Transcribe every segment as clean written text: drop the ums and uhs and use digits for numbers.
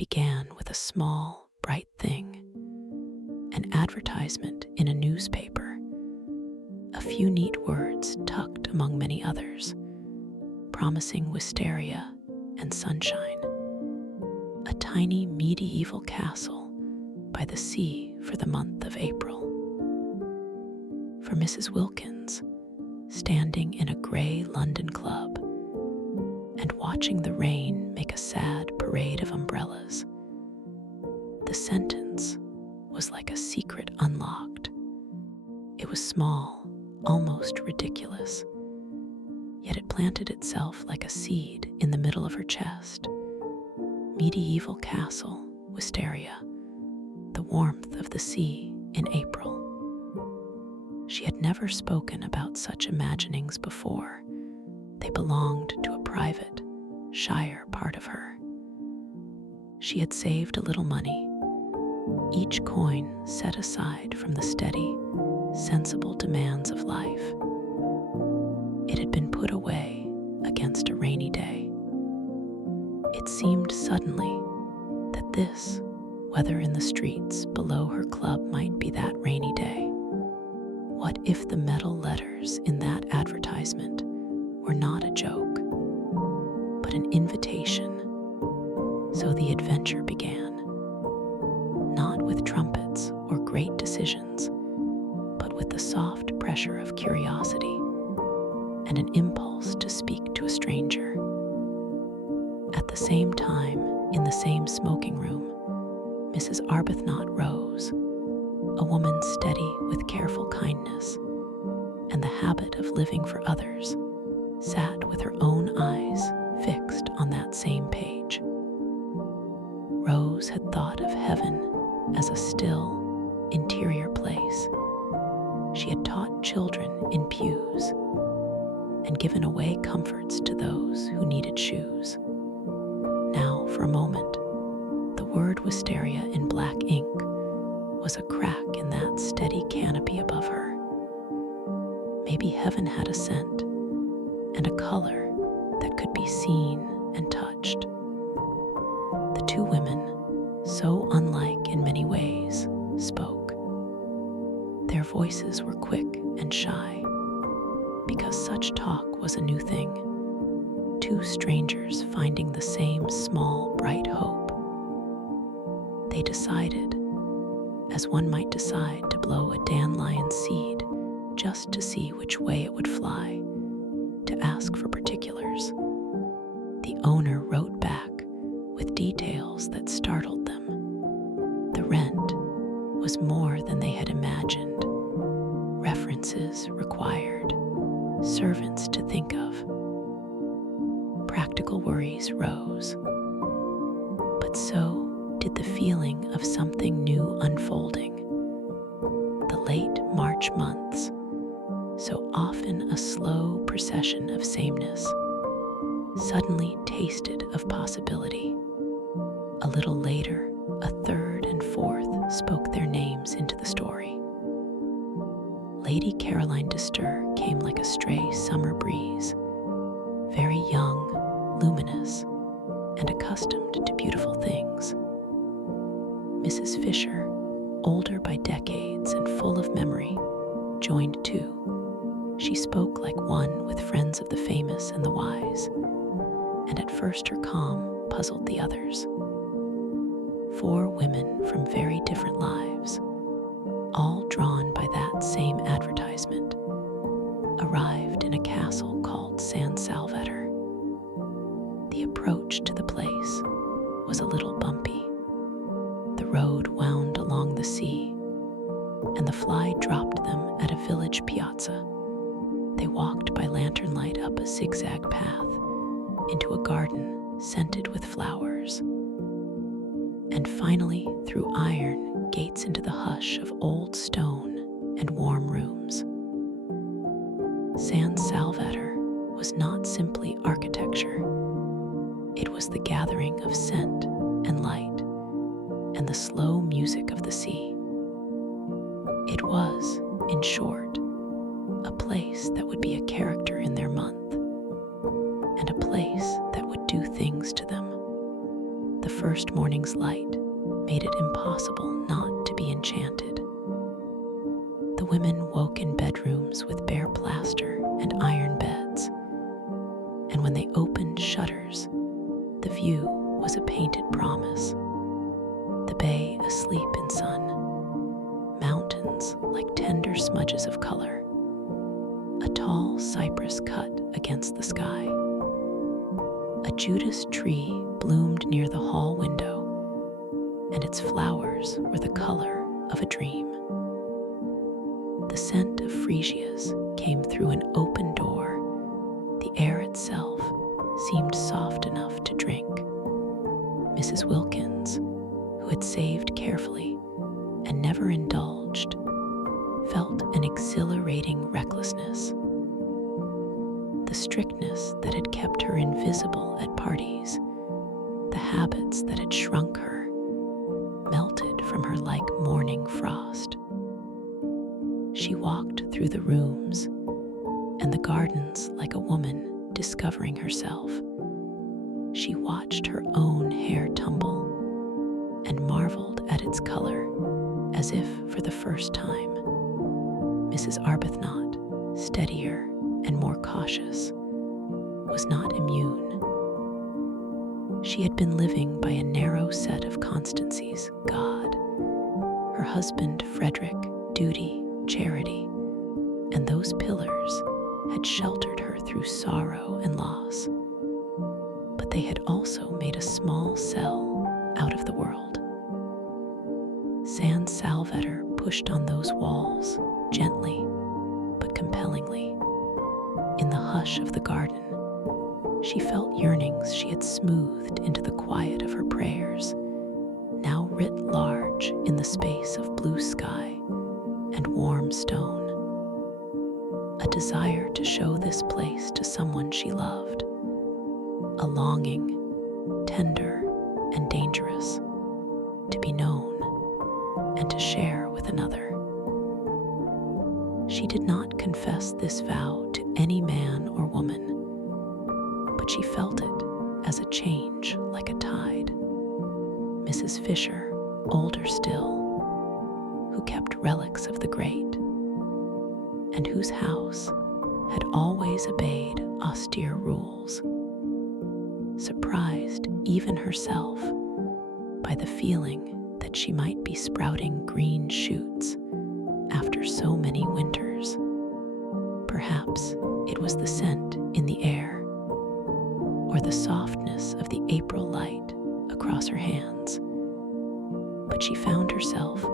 began with a small, bright thing, an advertisement in a newspaper, a few neat words tucked among many others, promising wisteria and sunshine, a tiny medieval castle by the sea for the month of April. For Mrs. Wilkins, standing in a gray London club and watching the rain make a sad parade of umbrellas, the sentence was like a secret unlocked. It was small, almost ridiculous, yet it planted itself like a seed in the middle of her chest. Medieval castle, wisteria, the warmth of the sea in April. She had never spoken about such imaginings before. They belonged to a private, shyer part of her. She had saved a little money, each coin set aside from the steady, sensible demands of life. It had been put away against a rainy day. It seemed suddenly that this, whether in the streets below her club, might be that rainy day. What if the metal letters in that advertisement were not a joke, but an invitation? So the adventure began, not with trumpets or great decisions, but with the soft pressure of curiosity and an impulse to speak to a stranger. At the same time, in the same smoking room, Mrs. Arbuthnot rose, a woman steady with careful kindness and the habit of living for others, sat with her own eyes fixed on that same page. Rose had thought of heaven as a still, interior place. She had taught children in pews and given away comforts to those who needed shoes. Now, for a moment, the word wisteria in black ink was a crack in that steady canopy above her. Maybe heaven had a scent and a color that could be seen and touched. The two women, so unlike in many ways, spoke. Their voices were quick and shy, because such talk was a new thing. Two strangers finding the same small, bright hope. They decided, as one might decide to blow a dandelion seed just to see which way it would fly, to ask for particulars. The owner wrote back with details that startled them. The rent was more than they had imagined. References required, servants to think of. Practical worries rose. But so did the feeling of something new unfolding. The late March months, so often a slow procession of sameness, suddenly tasted of possibility. A little later, a third and fourth spoke their names into the story. Lady Caroline de Stir came like a stray summer breeze, very young, luminous, and accustomed to beautiful things. Mrs. Fisher, older by decades and full of memory, joined too. She spoke like one with friends of the famous and the wise, and at first her calm puzzled the others. 4 women from very different lives, all drawn by that same advertisement, arrived in a castle called San Salvator. The approach to the place was a little bumpy. The road wound along the sea, and the fly dropped them at a village piazza. They walked by lantern light up a zigzag path into a garden scented with flowers, and finally through iron gates into the hush of old stone and warm rooms. San Salvator was not simply architecture. It was the gathering of scent and light and the slow music of the sea. It was, in short, a place that would be a character in their month, and a place that would do things to them. The first morning's light made it impossible not to be enchanted. The women woke in bedrooms with bare plaster and iron beds, and when they opened shutters, the view was a painted promise. The bay asleep in sun, mountains like tender smudges of color, a tall cypress cut against the sky. A Judas tree bloomed near the hall window, and its flowers were the color of a dream. The scent of freesias came through an open door. The air itself seemed soft enough to drink. Mrs. Wilkins, who had saved carefully and never indulged, felt an exhilarating recklessness. The strictness that had kept her invisible at parties, the habits that had shrunk her, melted from her like morning frost. She walked through the rooms and the gardens like a woman discovering herself. She watched her own hair tumble and marveled at its color as if for the first time. Mrs. Arbuthnot, steadier and more cautious, was not immune. She had been living by a narrow set of constancies: God, her husband Frederick, duty, charity, and those pillars had sheltered her through sorrow and loss. But they had also made a small cell out of the world. San Salvator pushed on those walls, gently but compellingly. In the hush of the garden, she felt yearnings she had smoothed into the quiet of her prayers, now writ large in the space of blue sky and warm stone. A desire to show this place to someone she loved, a longing, tender and dangerous, to be known and to share with another. She did not confess this vow to any man or woman, but she felt it as a change like a tide. Mrs. Fisher, older still, who kept relics of the great, and whose house had always obeyed austere rules, surprised even herself by the feeling that she might be sprouting green shoots after so many winters. Perhaps it was the scent in the air, or the softness of the April light across her hands, but she found herself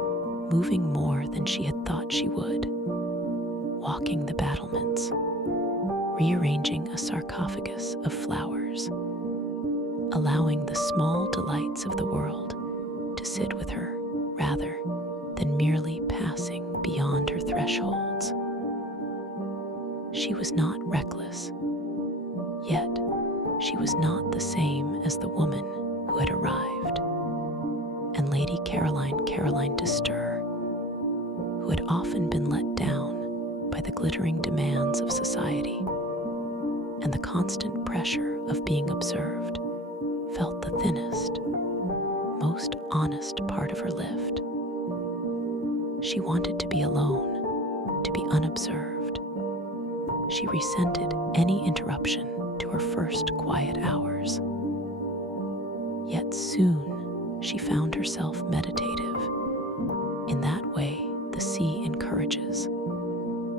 moving more than she had thought she would, walking the battlements, rearranging a sarcophagus of flowers, allowing the small delights of the world to sit with her rather than merely passing beyond her thresholds. She was not reckless, yet she was not the same as the woman who had arrived, and Lady Caroline de Stir, who had often been let down by the glittering demands of society and the constant pressure of being observed, felt the thinnest, most honest part of her lift. She wanted to be alone, to be unobserved. She resented any interruption to her first quiet hours. Yet soon she found herself meditative. In that way, the sea encourages.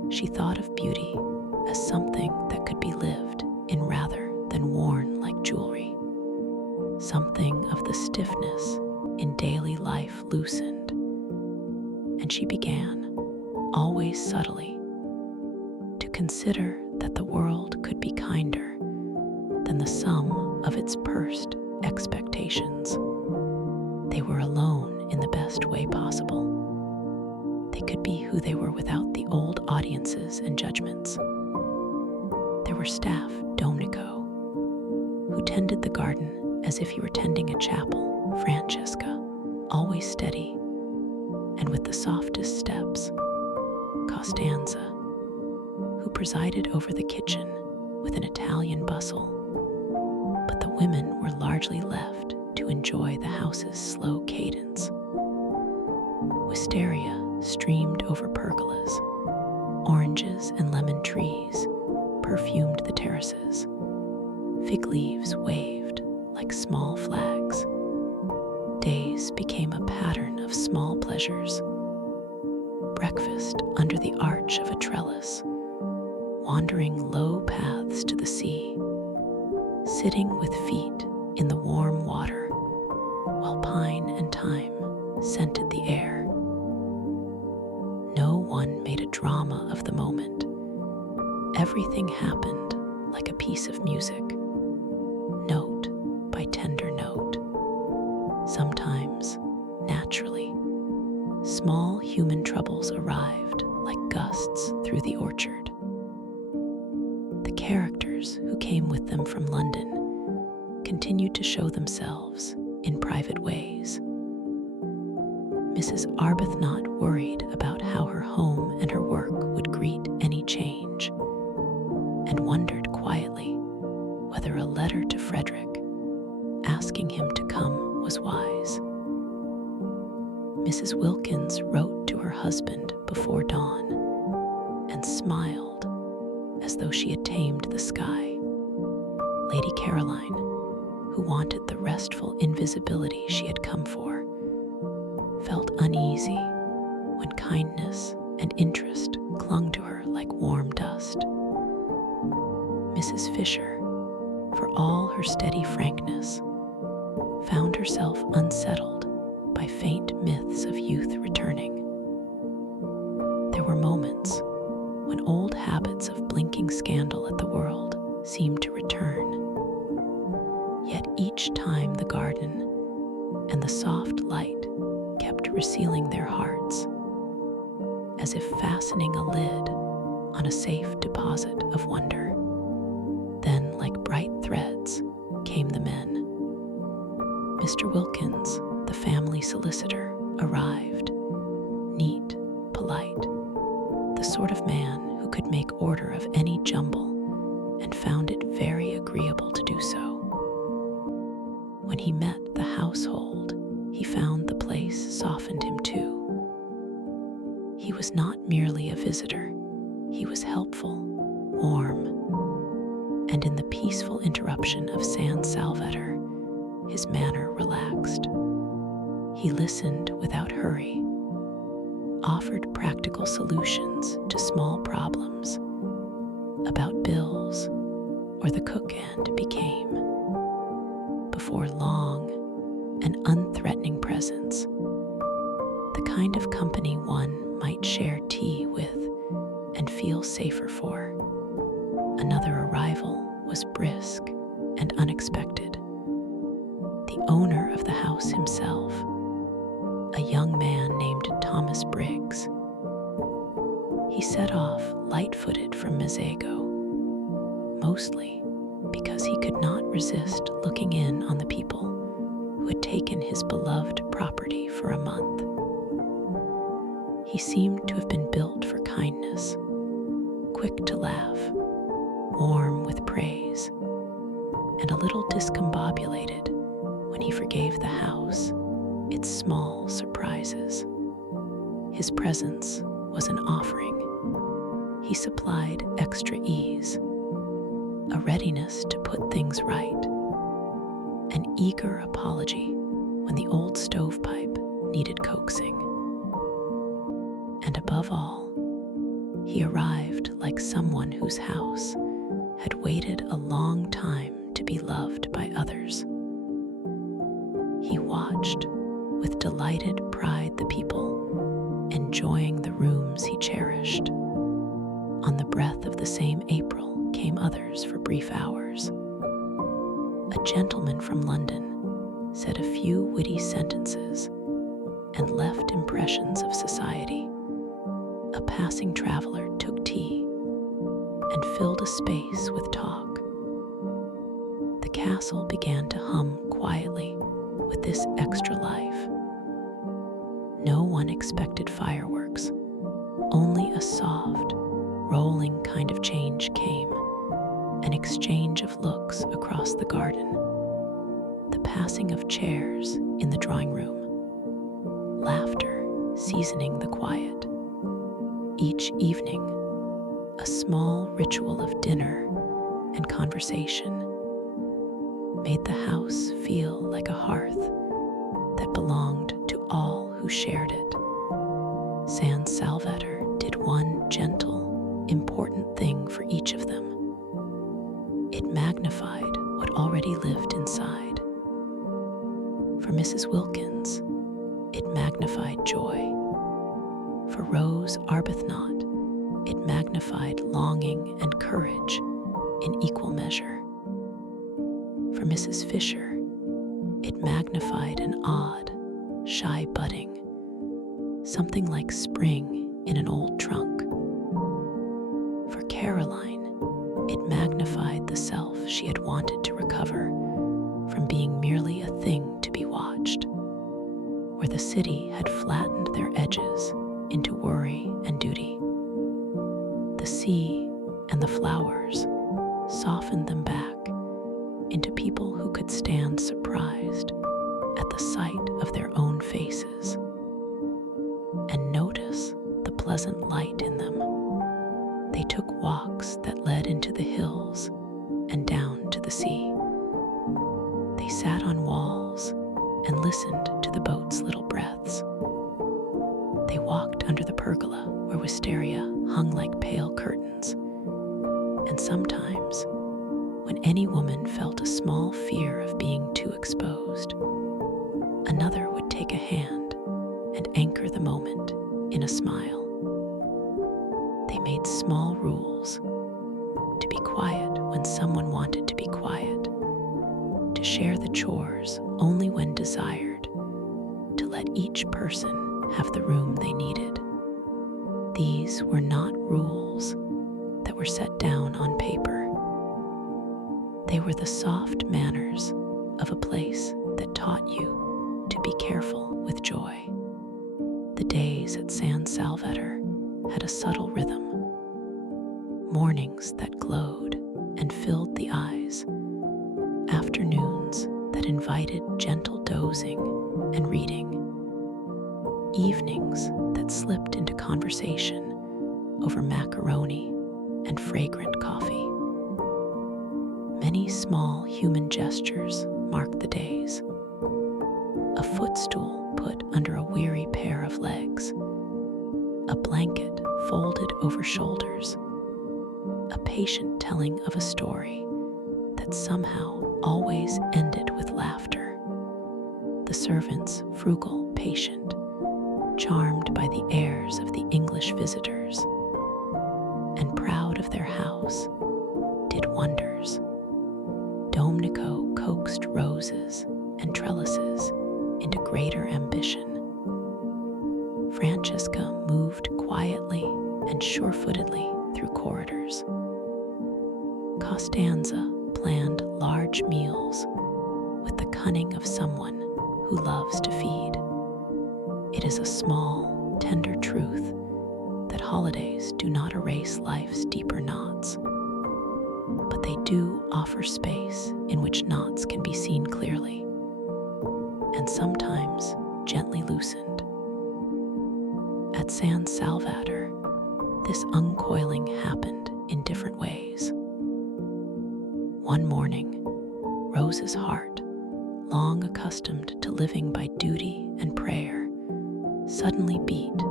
She thought of beauty as something that could be lived in rather than worn like jewelry. Something of the stiffness in daily life loosened, and she began, always subtly, to consider that the world could be kinder than the sum of its pursed expectations. They were alone in the best way possible. They could be who they were without the old audiences and judgments. There were staff Domenico, who tended the garden as if he were tending a chapel, Francesca, always steady, and with the softest steps, Costanza, who presided over the kitchen with an Italian bustle, but the women were largely left to to enjoy the house's slow cadence. Wisteria streamed over pergolas. Oranges and lemon trees perfumed the terraces. Fig leaves waved like small flags. Days became a pattern of small pleasures. Breakfast under the arch of a trellis, wandering low paths to the sea, sitting with feet in the warm water while pine and thyme scented the air. No one made a drama of the moment. Everything happened like a piece of music, note by tender note. Sometimes, naturally, small human troubles arrived like gusts through the orchard. The characters who came with them from London continued to show themselves in private ways. Mrs. Arbuthnot worried about how her home and her work would greet any change, and wondered quietly whether a letter to Frederick asking him to come was wise. Mrs. Wilkins wrote to her husband before dawn and smiled as though she had tamed the sky. Lady Caroline, who wanted the restful invisibility she had come for, felt uneasy when kindness and interest clung to her like warm dust. Mrs. Fisher, for all her steady frankness, found herself unsettled by faint myths of youth returning. There were moments when old habits of blinking scandal at the world seemed to return. Yet each time the garden and the soft light kept resealing their hearts, as if fastening a lid on a safe deposit of wonder. Then, like bright threads, came the men. Mr. Wilkins, the family solicitor, arrived, neat, polite, the sort of man who could make order of any jumble and found it very agreeable to do so. When he met the household, he found the place softened him too. He was not merely a visitor, he was helpful, warm, and in the peaceful interruption of San Salvador, his manner relaxed. He listened without hurry, offered practical solutions to small problems about bills or the cook, and became, before long, an unthreatening presence, the kind of company one might share tea with and feel safer for. Another arrival was brisk and unexpected. The owner of the house himself, a young man named Thomas Briggs. He set off light-footed from Mazago, mostly because he could not resist looking in on the people who had taken his beloved property for a month. He seemed to have been built for kindness, quick to laugh, warm with praise, and a little discombobulated when he forgave the house its small surprises. His presence was an offering. He supplied extra ease, a readiness to put things right, an eager apology when the old stovepipe needed coaxing. And above all, he arrived like someone whose house had waited a long time to be loved by others. He watched with delighted pride the people enjoying the rooms he cherished. On the breath of the same April came others for brief hours. A gentleman from London said a few witty sentences and left impressions of society. A passing traveler took tea and filled a space with talk. The castle began to hum quietly with this extra life. No one expected fireworks. Only a soft, rolling kind of change came, an exchange of looks across the garden. The passing of chairs in the drawing room, laughter seasoning the quiet. Each evening, a small ritual of dinner and conversation made the house feel like a hearth that belonged to all who shared it. San Salvador did one gentle, important thing for each of them. It magnified what already lived inside. For Mrs. Wilkins, it magnified joy. For Rose Arbuthnot, it magnified longing and courage in equal measure. For Mrs. Fisher, it magnified an odd, shy budding, something like spring in an old trunk. For Caroline, it magnified the self she had wanted to recover from being merely a thing to be watched, where the city had flattened their edges into worry and duty. The sea and the flowers softened them back into people who could stand surprised at the sight of their own faces and notice the pleasant light in them. They took walks that led into the hills and down to the sea. They sat on walls and listened to the boat's little breaths. They walked under the pergola where wisteria hung like pale curtains. And sometimes, when any woman felt a small fear of being too exposed, another would take a hand and anchor the moment in a smile. They made small rules: to be quiet when someone wanted to be quiet, to share the chores only when desired, to let each person have the room they needed. These were not rules that were set down on paper. They were the soft manners of a place that taught you to be careful with joy. The days at San Salvador had a subtle rhythm. Mornings that glowed and filled the eyes. Afternoons that invited gentle dozing and reading. Evenings that slipped into conversation over macaroni and fragrant coffee. Many small human gestures marked the days. A footstool put under a weary pair of legs. A blanket folded over shoulders. A patient telling of a story that somehow always ended with laughter. The servant's frugal patient, charmed by the airs of the English visitors, and proud of their house, did wonders. Domenico coaxed roses and trellises into greater ambition. Francesca moved quietly and sure-footedly through corridors. Costanza planned large meals with the cunning of someone who loves to feed. It is a small, tender truth that holidays do not erase life's deeper knots, but they do offer space in which knots can be seen clearly, and sometimes gently loosened. At San Salvador, this uncoiling happened in different ways. One morning, Rose's heart, long accustomed to living by duty and prayer, suddenly beat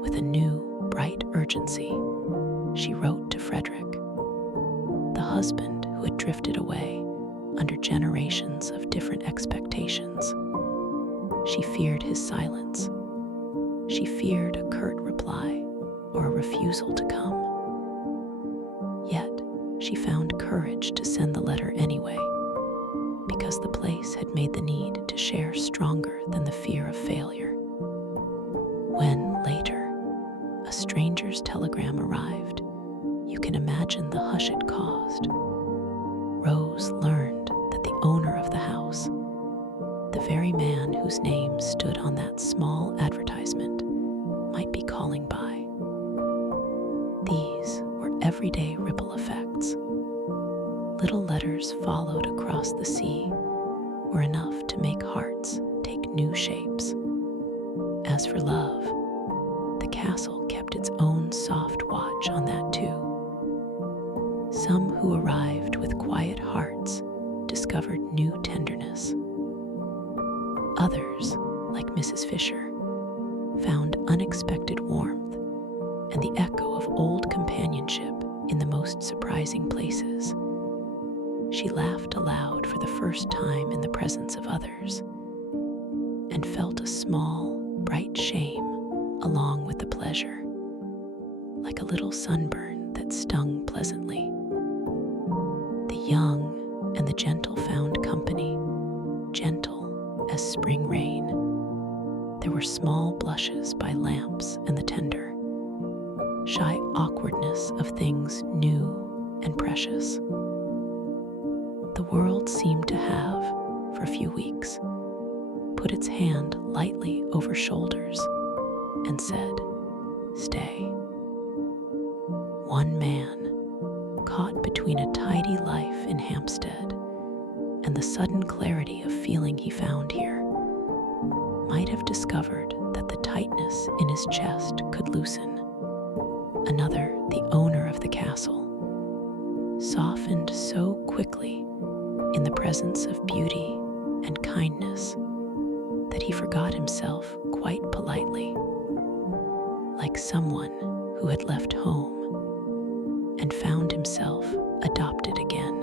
with a new, bright urgency. She wrote to Frederick, the husband who had drifted away under generations of different expectations. She feared his silence. She feared a curt reply or a refusal to come. Yet, she found courage to send the letter anyway, because the place had made the need to share stronger than the fear of failure. When, later, a stranger's telegram arrived, you can imagine the hush it caused. Rose learned that the owner of the house, the very man whose name stood on that small advertisement, might be calling by. These were everyday ripple effects. Little letters followed across the sea, were enough to make hearts take new shapes. As for love, the castle kept its own soft watch on that too. Some who arrived with quiet hearts discovered new tenderness. Others, like Mrs. Fisher, found unexpected warmth and the echo of old companionship in the most surprising places. She laughed aloud for the first time in the presence of others and felt a small, bright shame along with the pleasure, like a little sunburn that stung pleasantly. The young and the gentle found company, gentle as spring rain. There were small blushes by lamps and the tender, shy awkwardness of things new and precious. The world seemed to have, for a few weeks, put its hand lightly over shoulders and said, "Stay." One man, caught between a tidy life in Hampstead and the sudden clarity of feeling he found here, might have discovered that the tightness in his chest could loosen. Another, the owner of the castle, softened so quickly in the presence of beauty and kindness that he forgot himself quite politely, like someone who had left home and found himself adopted again.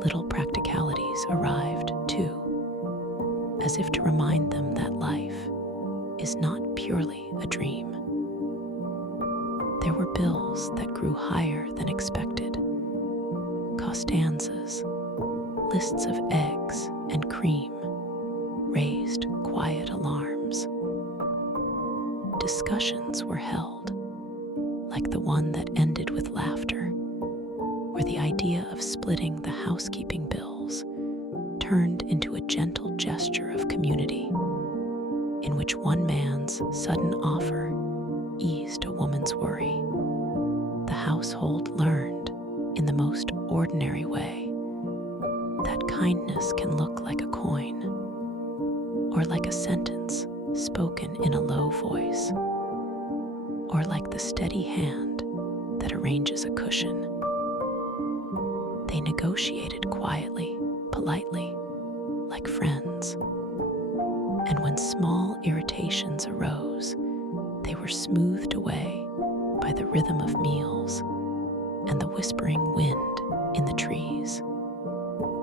Little practicalities arrived, too, as if to remind them that life is not purely a dream. There were bills that grew higher than expected, costanzas, lists of eggs and cream raised quiet alarms. Discussions were held, like the one that ended with laughter, where the idea of splitting the housekeeping bills turned into a gentle gesture of community, in which one man's sudden offer eased a woman's worry. The household learned, in the most ordinary way, that kindness can look like a coin, or like a sentence spoken in a low voice, or like the steady hand that arranges a cushion. They negotiated quietly, politely, like friends, and when small irritations arose, they were smoothed away by the rhythm of meals and the whispering wind in the trees.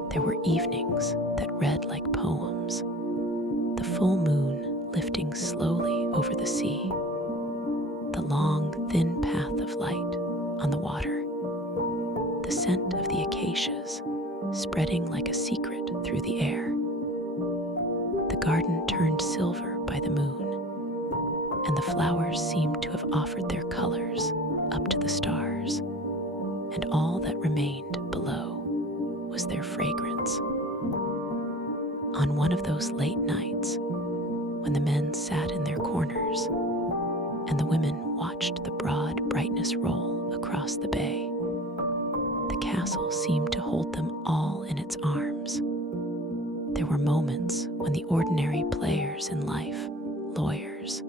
There were evenings that read like poems, the full moon lifting slowly over the sea, the long, thin path of light on the water, the scent of the acacias spreading like a secret through the air. The garden turned silver by the moon, and the flowers seemed to have offered their colors up to the stars, and all that remained below was their fragrance. On one of those late nights, when the men sat in their corners and the women watched the broad brightness roll across the bay, the castle seemed to hold them all in its arms. There were moments when the ordinary players in life, lawyers,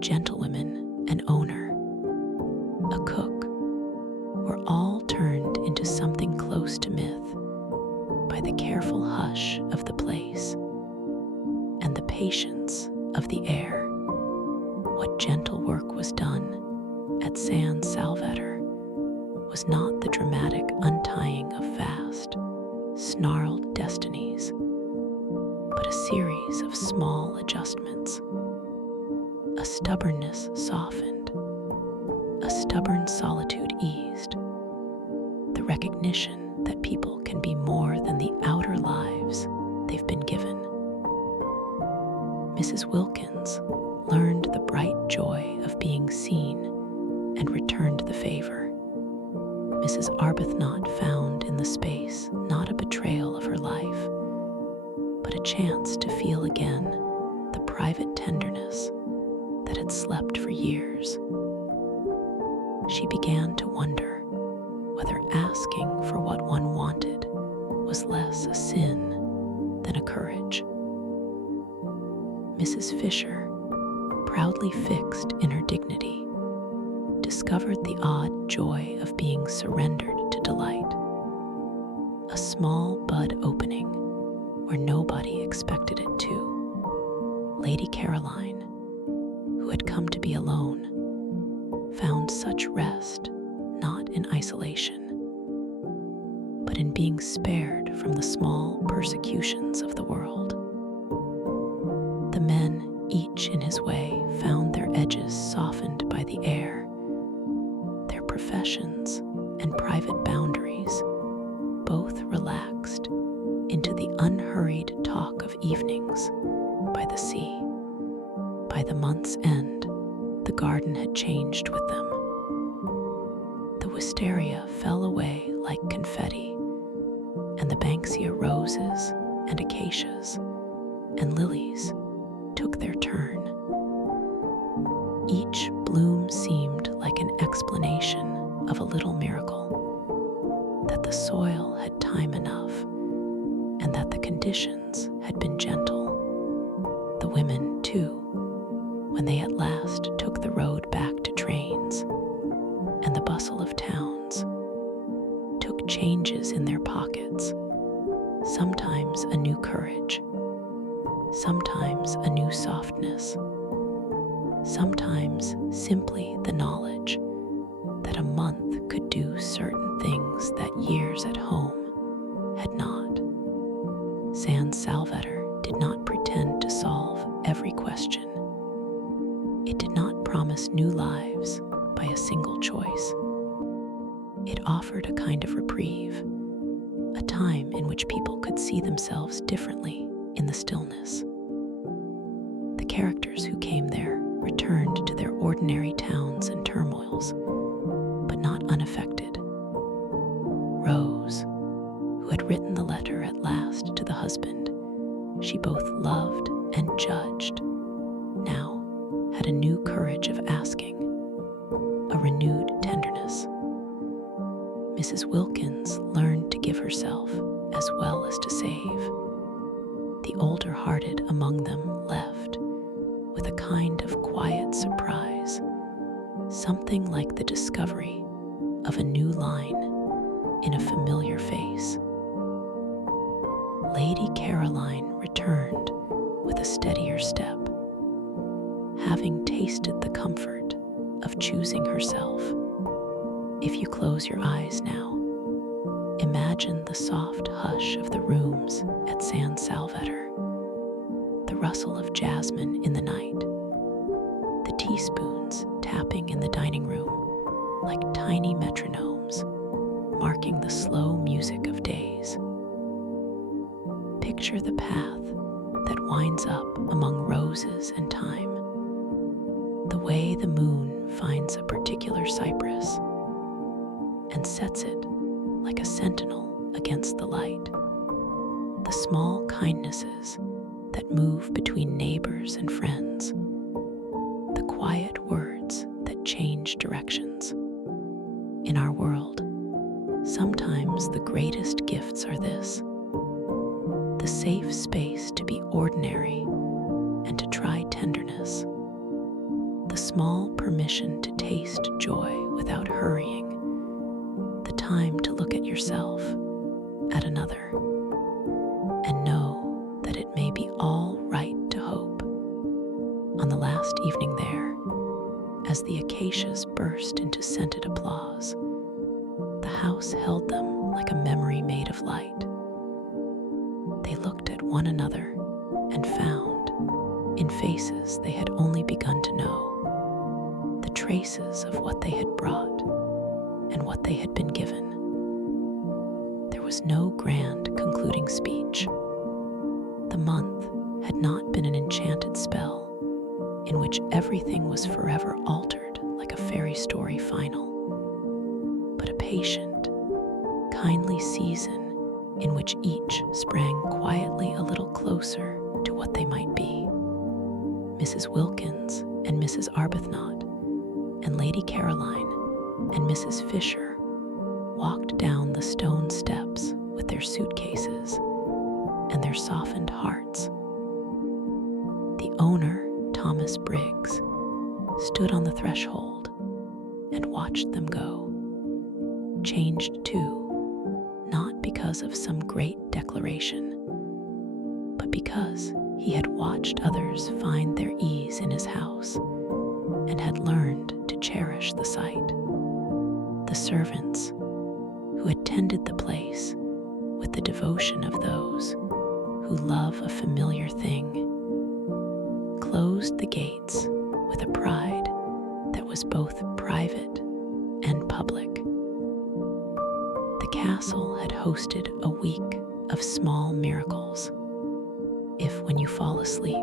gentlewomen, an owner, a cook, were all turned into something close to myth by the careful hush of the place and the patience of the air. What gentle work was done at San Salvador was not the dramatic untying of vast, snarled destinies, but a series of small adjustments. A stubbornness softened, a stubborn solitude eased, the recognition that people can be more than the outer lives they've been given. Mrs. Wilkins learned the bright joy of being seen and returned the favor. Mrs. Arbuthnot found in the space not a betrayal of her life, but a chance to feel again the private tenderness that had slept for years. She began to wonder whether asking for what one wanted was less a sin than a courage. Mrs. Fisher, proudly fixed in her dignity, discovered the odd joy of being surrendered to delight. A small bud opening where nobody expected it to. Lady Caroline, who had come to be alone, found such rest not in isolation, but in being spared from the small persecutions of the world. The men, each in his way, found their edges softened by the air. Their professions and private boundaries both relaxed into the unhurried talk of evenings by the sea. By the month's end, the garden had changed with them. The wisteria fell away like confetti, and the banksia roses and acacias and lilies took their turn. Each bloom seemed like an explanation of a little miracle, that the soil had time enough and that the conditions had been gentle. The women, too, when they at last took the road back to trains and the bustle of towns, took changes in their pockets, sometimes a new courage, sometimes a new softness, sometimes simply the knowledge that a month could do certain things that years at home had not. San Salvador did not pretend to solve every question. It did not promise new lives by a single choice. It offered a kind of reprieve, a time in which people could see themselves differently in the stillness. The characters who came there returned to their ordinary towns and turmoils, but not unaffected. Rose, who had written the letter at last to the husband she both loved and judged, now had a new courage of asking, a renewed tenderness. Mrs. Wilkins learned to give herself as well as to save. The older-hearted among them left with a kind of quiet surprise, something like the discovery of a new line in a familiar face. Lady Caroline returned with a steadier step, having tasted the comfort of choosing herself. If you close your eyes now, imagine the soft hush of the rooms at San Salvador, the rustle of jasmine in the night, the teaspoons tapping in the dining room like tiny metronomes, marking the slow music of days. Picture the path that winds up among roses and thyme, the way the moon finds a particular cypress and sets it like a sentinel against the light, the small kindnesses that move between neighbors and friends, the quiet words that change directions. In our world, sometimes the greatest gifts are this: the safe space to be ordinary and to try tenderness, the small permission to taste joy without hurrying, the time to look at yourself, at another, and know that it may be all right to hope. On the last evening there, as the acacias burst into scented applause, the house held them like a memory made of light. They looked at one another and found, in faces they had only begun to know, the traces of what they had brought and what they had been given. There was no grand concluding speech. The month had not been an enchanted spell in which everything was forever altered like a fairy story final, but a patient, kindly season in which each sprang quietly a little closer to what they might be. Mrs. Wilkins and Mrs. Arbuthnot and Lady Caroline and Mrs. Fisher walked down the stone steps with their suitcases, and their softened hearts. The owner, Thomas Briggs, stood on the threshold and watched them go, changed too, not because of some great declaration, but because he had watched others find their ease in his house and had learned to cherish the sight. The servants, who had tended the place with the devotion of those who love a familiar thing, closed the gates with a pride that was both private and public. The castle had hosted a week of small miracles. If, when you fall asleep,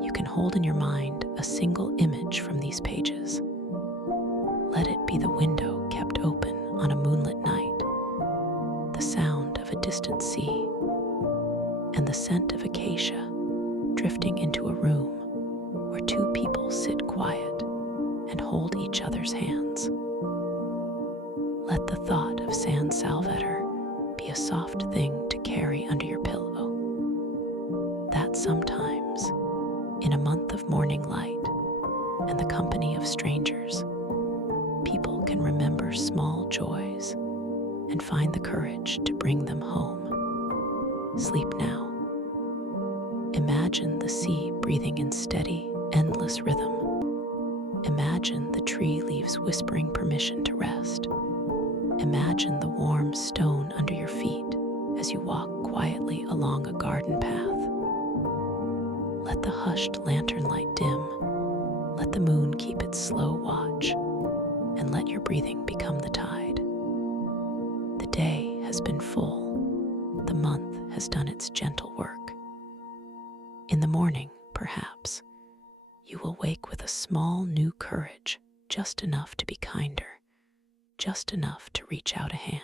you can hold in your mind a single image from these pages, let it be the window kept open on a moonlit night, the sound of a distant sea, and the scent of acacia drifting into a room where two people sit quiet and hold each other's hands. Let the thought of San Salvador be a soft thing to carry under your pillow. That sometimes, in a month of morning light and the company of strangers, people can remember small joys and find the courage to bring them home. Sleep now. Imagine the sea breathing in steady, endless rhythm. Imagine the tree leaves whispering permission to rest. Imagine the warm stone under your feet as you walk quietly along a garden path. Let the hushed lantern light dim. Let the moon keep its slow watch, and let your breathing become the tide. The day has been full. The month has done its gentle work. In the morning, perhaps, you will wake with a small new courage, just enough to be kinder, just enough to reach out a hand.